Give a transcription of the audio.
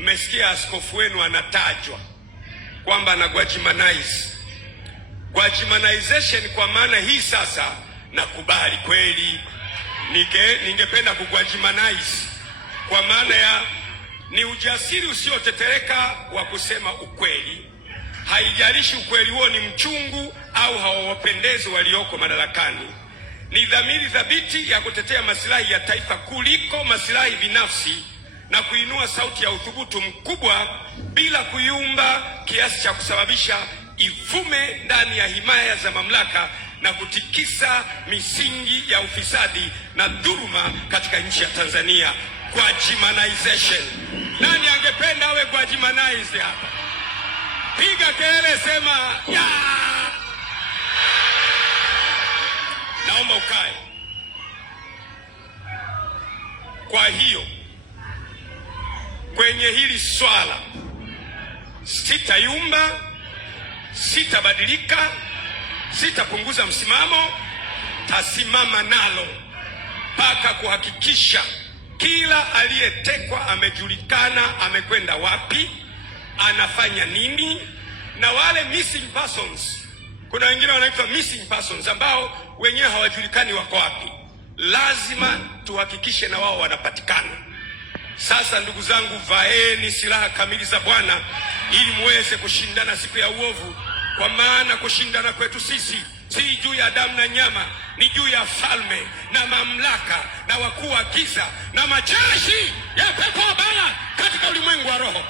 mmesikia askofu wenu anatajwa kwamba na Gwajimanize. Gwajimanization kwa maana hii sasa nakubali kweli. Ningependa kugwajimanize kwa maana ya ni ujasiri usiotetereka wa kusema ukweli. Haijalishi ukweli huo ni mchungu au hawawapendezi walioko madarakani. Ni dhamiri thabiti ya kutetea maslahi ya taifa kuliko maslahi binafsi na kuinua sauti ya uthubutu mkubwa bila kuyumba kiasi cha kusababisha ivume ndani ya himaya za mamlaka na kutikisa misingi ya ufisadi na dhuluma katika nchi ya Tanzania. Gwajimanization. Nani angependa awe Gwajimanize hapa? Piga kelele, sema ya! Naomba ukae. Kwa hiyo kwenye hili swala sitayumba, sitabadilika, sitapunguza msimamo, tasimama nalo mpaka kuhakikisha kila aliyetekwa amejulikana amekwenda wapi, anafanya nini, na wale missing persons, kuna wengine wanaitwa missing persons ambao wenyewe hawajulikani wako wapi, lazima tuhakikishe na wao wanapatikana. Sasa ndugu zangu, vaeni silaha kamili za Bwana ili muweze kushindana siku ya uovu, kwa maana kushindana kwetu sisi si juu ya damu na nyama, ni juu ya falme na mamlaka na wakuu wa giza na majeshi ya pepo wabaya katika ulimwengu wa roho.